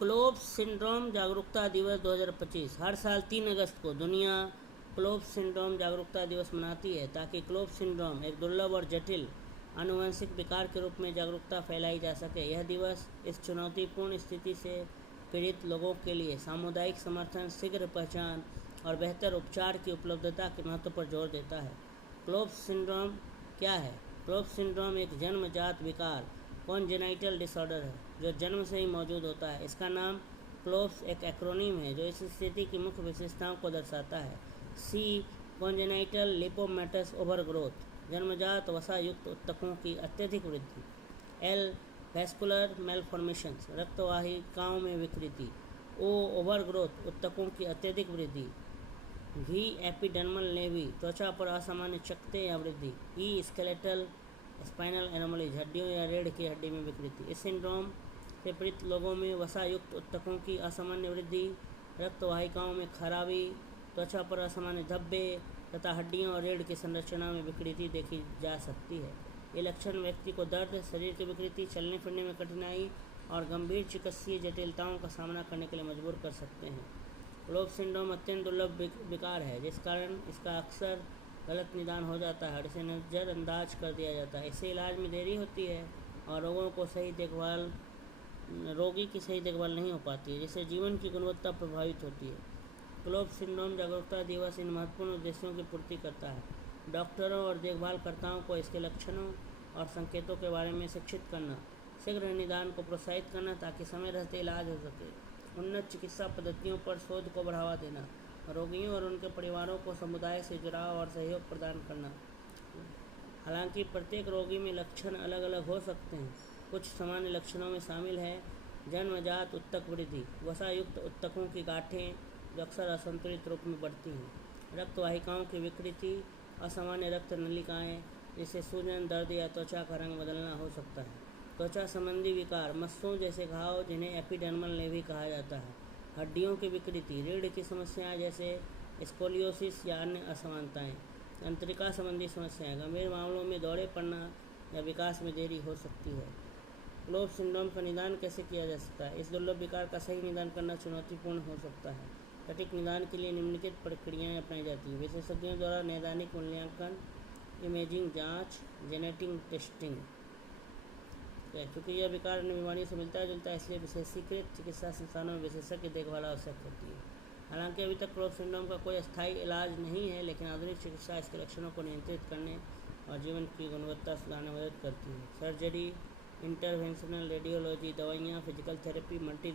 Cloves syndrome जागरूकता दिवस 2025। हर साल 3 अगस्त को दुनिया क्लोव्स सिंड्रोम जागरूकता दिवस मनाती है ताकि क्लोव्स सिंड्रोम एक दुर्लभ और जटिल आनुवंशिक विकार के रूप में जागरूकता फैलाई जा सके। यह दिवस इस चुनौतीपूर्ण स्थिति से पीड़ित लोगों के लिए सामुदायिक समर्थन, शीघ्र पहचान और बेहतर उपचार की उपलब्धता के महत्व पर जोर देता है। क्लोव्स सिंड्रोम क्या है? क्लोव्स सिंड्रोम एक जन्मजात विकार कॉन्जेनाइटल डिसऑर्डर है जो जन्म से ही मौजूद होता है। इसका नाम क्लोव्स एक एक्रोनिम है जो इस स्थिति की मुख्य विशेषताओं को दर्शाता है। सी कॉन्जेनाइटल लिपोमेटस ओवरग्रोथ, जन्मजात वसा युक्त ऊतकों की अत्यधिक वृद्धि। एल वैस्कुलर मेलफॉर्मेशंस, रक्तवाहिकाओं में विकृति। ओ ओवरग्रोथ, ऊतकों की अत्यधिक वृद्धि। वी एपिडर्मल नेवी, त्वचा पर असामान्य चकत्ते या वृद्धि। ई स्केलेटल स्पाइनल एनोमलीज, हड्डियों या रीढ़ की हड्डी में विकृति। इस सिंड्रोम से पीड़ित लोगों में वसायुक्त ऊतकों की असामान्य वृद्धि, रक्तवाहिकाओं में खराबी, त्वचा पर असामान्य धब्बे तथा हड्डियों और रीढ़ की संरचना में विकृति देखी जा सकती है। ये लक्षण व्यक्ति को दर्द, शरीर की विकृति, चलने फिरने में कठिनाई और गंभीर चिकित्सीय जटिलताओं का सामना करने के लिए मजबूर कर सकते हैं। क्लोव्स सिंड्रोम अत्यंत दुर्लभ विकार है जिस कारण इसका अक्सर गलत निदान हो जाता है और इसे नज़रअंदाज कर दिया जाता है। इससे इलाज में देरी होती है और रोगी की सही देखभाल नहीं हो पाती है, जिससे जीवन की गुणवत्ता प्रभावित होती है। क्लोव्स सिंड्रोम जागरूकता दिवस इन महत्वपूर्ण उद्देश्यों की पूर्ति करता है। डॉक्टरों और देखभालकर्ताओं को इसके लक्षणों और संकेतों के बारे में शिक्षित करना, शीघ्र निदान को प्रोत्साहित करना ताकि समय रहते इलाज हो सके, उन्नत चिकित्सा पद्धतियों पर शोध को बढ़ावा देना, रोगियों और उनके परिवारों को समुदाय से जुड़ाव और सहयोग प्रदान करना। हालांकि प्रत्येक रोगी में लक्षण अलग अलग हो सकते हैं। कुछ सामान्य लक्षणों में शामिल है जन्मजात ऊतक वृद्धि, वसायुक्त ऊतकों की गांठें जो अक्सर असंतुलित रूप में बढ़ती हैं, रक्तवाहिकाओं की विकृति, असामान्य रक्त नलिकाएँ जिससे सूजन, दर्द या त्वचा का रंग बदलना हो सकता है, त्वचा संबंधी विकार, मस्सों जैसे घाव जिन्हें एपिडर्मल नेवी कहा जाता है, हड्डियों की विकृति, रीढ़ की समस्याएं जैसे स्कोलियोसिस या अन्य असमानताएं, तंत्रिका संबंधी समस्याएं, गंभीर मामलों में दौरे पड़ना या विकास में देरी हो सकती है। क्लोव्स सिंड्रोम का निदान कैसे किया जा सकता है? इस दुर्लभ विकार का सही निदान करना चुनौतीपूर्ण हो सकता है। सटीक निदान के लिए निम्नलिखित प्रक्रियाएं अपनाई जाती हैं। विशेषज्ञों द्वारा नैदानिक मूल्यांकन, इमेजिंग जाँच, जेनेटिक टेस्टिंग। चूँकि यह विकार अन्य बीमारियों से मिलता जुलता है इसलिए विशेषीकृत चिकित्सा संस्थानों में विशेषज्ञ देखभाल आवश्यक होती है। हालांकि अभी तक क्लोव्स सिंड्रोम का कोई अस्थायी इलाज नहीं है, लेकिन आधुनिक चिकित्सा इसके लक्षणों को नियंत्रित करने और जीवन की गुणवत्ता सुधारने में मदद करती है। सर्जरी, इंटरवेंशनल रेडियोलॉजी, दवाइयाँ, फिजिकल थेरेपी, मल्टी